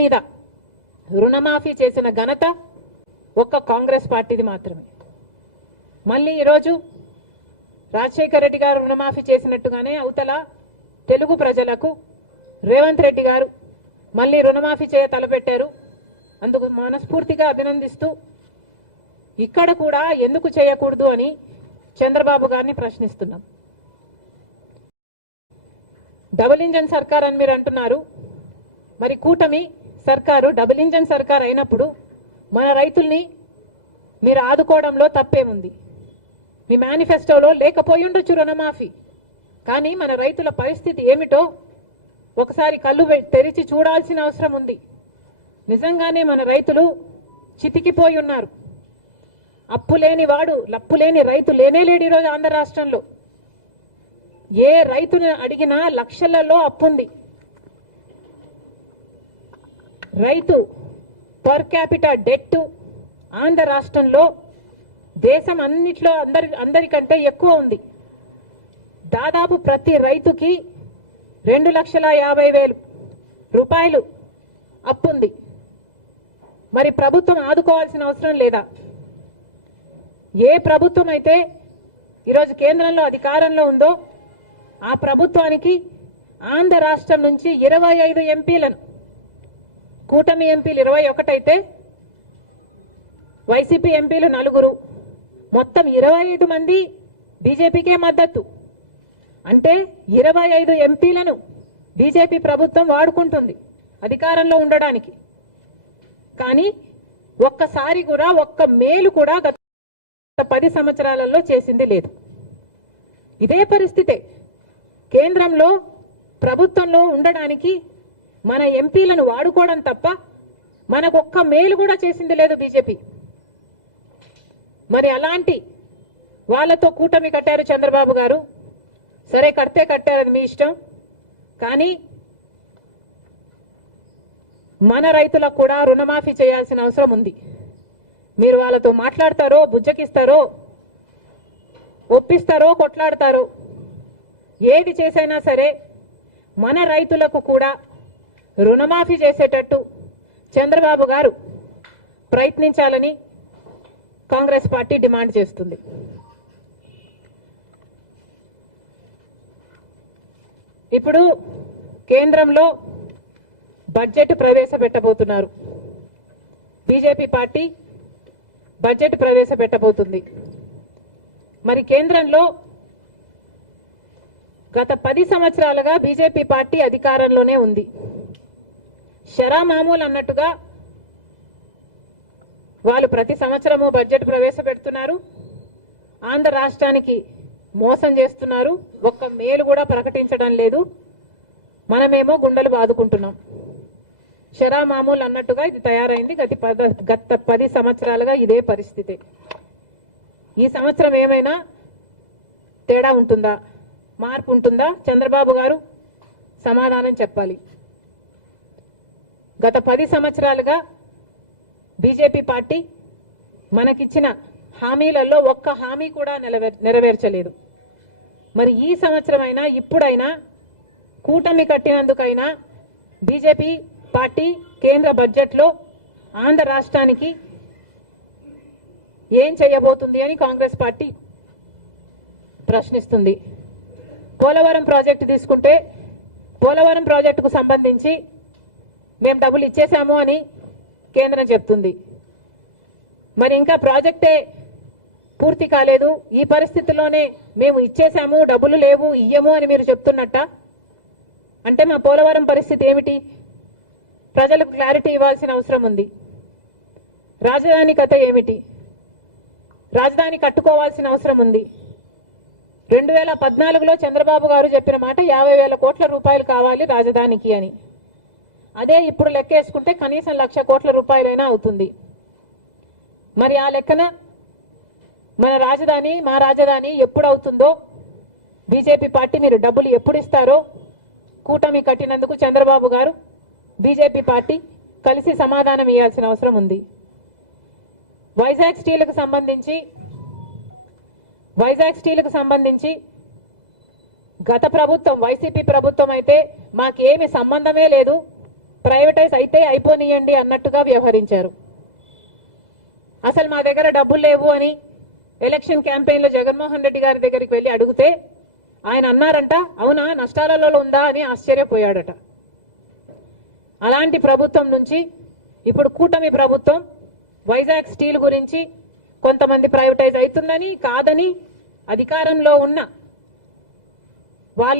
మీద రుణమాఫీ చేసిన ఘనత ఒక్క కాంగ్రెస్ పార్టీది మాత్రమే. మళ్ళీ ఈరోజు రాజశేఖర రెడ్డి గారు రుణమాఫీ చేసినట్టుగానే అవతల తెలుగు ప్రజలకు రేవంత్ రెడ్డి గారు మళ్ళీ రుణమాఫీ చేయ తలపెట్టారు. అందుకు మనస్ఫూర్తిగా అభినందిస్తూ ఇక్కడ కూడా ఎందుకు చేయకూడదు అని చంద్రబాబు గారిని ప్రశ్నిస్తున్నాం. డబుల్ ఇంజన్ సర్కార్ అని మీరు అంటున్నారు. మరి కూటమి సర్కారు డబుల్ ఇంజన్ సర్కార్ అయినప్పుడు మన రైతుల్ని మీరు ఆదుకోవడంలో తప్పేముంది? మీ మేనిఫెస్టోలో లేకపోయి ఉండొచ్చు రుణమాఫీ, కానీ మన రైతుల పరిస్థితి ఏమిటో ఒకసారి కళ్ళు తెరిచి చూడాల్సిన అవసరం ఉంది. నిజంగానే మన రైతులు చితికిపోయి ఉన్నారు. అప్పు లేని వాడు లప్పు లేని రైతు లేనే లేడు ఈరోజు ఆంధ్ర రాష్ట్రంలో. ఏ రైతుని అడిగినా లక్షలలో అప్పుంది. రైతు పర్ క్యాపిటల్ డెట్ ఆంధ్ర రాష్ట్రంలో దేశం అన్నిట్లో అందరికంటే ఎక్కువ ఉంది. దాదాపు ప్రతి రైతుకి 2,50,000 రూపాయలు అప్పుంది. మరి ప్రభుత్వం ఆదుకోవాల్సిన అవసరం లేదా? ఏ ప్రభుత్వం అయితే ఈరోజు కేంద్రంలో అధికారంలో ఉందో ఆ ప్రభుత్వానికి ఆంధ్ర రాష్ట్రం నుంచి 25 ఎంపీలను, కూటమి ఎంపీలు 21 అయితే వైసీపీ ఎంపీలు 4, మొత్తం 25 మంది బీజేపీకే మద్దతు. అంటే 25 ఎంపీలను బీజేపీ ప్రభుత్వం వాడుకుంటుంది అధికారంలో ఉండడానికి. కానీ ఒక్కసారి కూడా ఒక్క మేలు కూడా గత 10 సంవత్సరాలలో చేసింది లేదు. ఇదే పరిస్థితే కేంద్రంలో ప్రభుత్వంలో ఉండడానికి మన ఎంపీలను వాడుకోవడం తప్ప మనకు ఒక్క మేలు కూడా చేసింది లేదు బీజేపీ. మరి అలాంటి వాళ్ళతో కూటమి కట్టారు చంద్రబాబు గారు. సరే, కడితే కట్టారు, అది మీ ఇష్టం. కానీ మన రైతులకు కూడా రుణమాఫీ చేయాల్సిన అవసరం ఉంది. మీరు వాళ్ళతో మాట్లాడతారో, బుజ్జకిస్తారో, ఒప్పిస్తారో, కొట్లాడతారో, ఏది చేసైనా సరే మన రైతులకు కూడా రుణమాఫీ చేసేటట్టు చంద్రబాబు గారు ప్రయత్నించాలని కాంగ్రెస్ పార్టీ డిమాండ్ చేస్తుంది. ఇప్పుడు కేంద్రంలో బడ్జెట్ ప్రవేశపెట్టబోతున్నారు. బీజేపీ పార్టీ బడ్జెట్ ప్రవేశపెట్టబోతుంది. మరి కేంద్రంలో గత 10 సంవత్సరాలుగా బీజేపీ పార్టీ అధికారంలోనే ఉంది. షరా మామూలు అన్నట్టుగా వాళ్ళు ప్రతి సంవత్సరము బడ్జెట్ ప్రవేశపెడుతున్నారు. ఆంధ్ర రాష్ట్రానికి మోసం చేస్తున్నారు. ఒక్క మేలు కూడా ప్రకటించడం లేదు. మనమేమో గుండెలు బాదుకుంటున్నాం. షరా మామూలు అన్నట్టుగా ఇది తయారైంది. గత 10 సంవత్సరాలుగా ఇదే పరిస్థితి. ఈ సంవత్సరం ఏమైనా తేడా ఉంటుందా, మార్పు ఉంటుందా? చంద్రబాబు గారు సమాధానం చెప్పాలి. గత 10 సంవత్సరాలుగా బీజేపీ పార్టీ మనకిచ్చిన హామీలలో ఒక్క హామీ కూడా నెరవేర్చలేదు. మరి ఈ సంవత్సరమైనా ఇప్పుడైనా కూటమి కట్టినందుకైనా బీజేపీ పార్టీ కేంద్ర బడ్జెట్లో ఆంధ్ర రాష్ట్రానికి ఏం చేయబోతుంది అని కాంగ్రెస్ పార్టీ ప్రశ్నిస్తుంది. పోలవరం ప్రాజెక్టు తీసుకుంటే పోలవరం ప్రాజెక్టుకు సంబంధించి మేము డబ్బులు ఇచ్చేసాము అని కేంద్రం చెప్తుంది. మరి ఇంకా ప్రాజెక్టే పూర్తి కాలేదు. ఈ పరిస్థితిలోనే మేము ఇచ్చేసాము, డబ్బులు లేవు, ఇయ్యము అని మీరు చెప్తున్నట్ట. అంటే మా పోలవరం పరిస్థితి ఏమిటి? ప్రజలకు క్లారిటీ ఇవ్వాల్సిన అవసరం ఉంది. రాజధాని కథ ఏమిటి? రాజధాని కట్టుకోవాల్సిన అవసరం ఉంది. 2014లో చంద్రబాబు గారు చెప్పిన మాట 50,000 కోట్ల రూపాయలు కావాలి రాజధానికి అని. అదే ఇప్పుడు లెక్కేసుకుంటే కనీసం 1,00,000 కోట్ల రూపాయలైనా అవుతుంది. మరి ఆ లెక్కన మన రాజధాని, మా రాజధాని ఎప్పుడు అవుతుందో, బీజేపీ పార్టీ మీరు డబ్బులు ఎప్పుడు ఇస్తారో కూటమి కట్టినందుకు చంద్రబాబు గారు, బీజేపీ పార్టీ కలిసి సమాధానం ఇవ్వాల్సిన అవసరం ఉంది. వైజాగ్ స్టీల్కు సంబంధించి గత ప్రభుత్వం వైసీపీ ప్రభుత్వం అయితే మాకేమి సంబంధమే లేదు, ప్రైవేటైజ్ అయితే అయిపోనియండి అన్నట్టుగా వ్యవహరించారు. అసలు మా దగ్గర డబ్బులు లేవు అని ఎలక్షన్ క్యాంపెయిన్ లో జగన్మోహన్ రెడ్డి గారి దగ్గరికి వెళ్లి అడిగితే ఆయన అన్నారంట, అవునా నష్టాలలో ఉందా అని ఆశ్చర్యపోయాడట. అలాంటి ప్రభుత్వం నుంచి ఇప్పుడు కూటమి ప్రభుత్వం వైజాగ్ స్టీల్ గురించి కొంతమంది ప్రైవేటైజ్ అవుతుందని కాదని అధికారంలో ఉన్న వాళ్ళే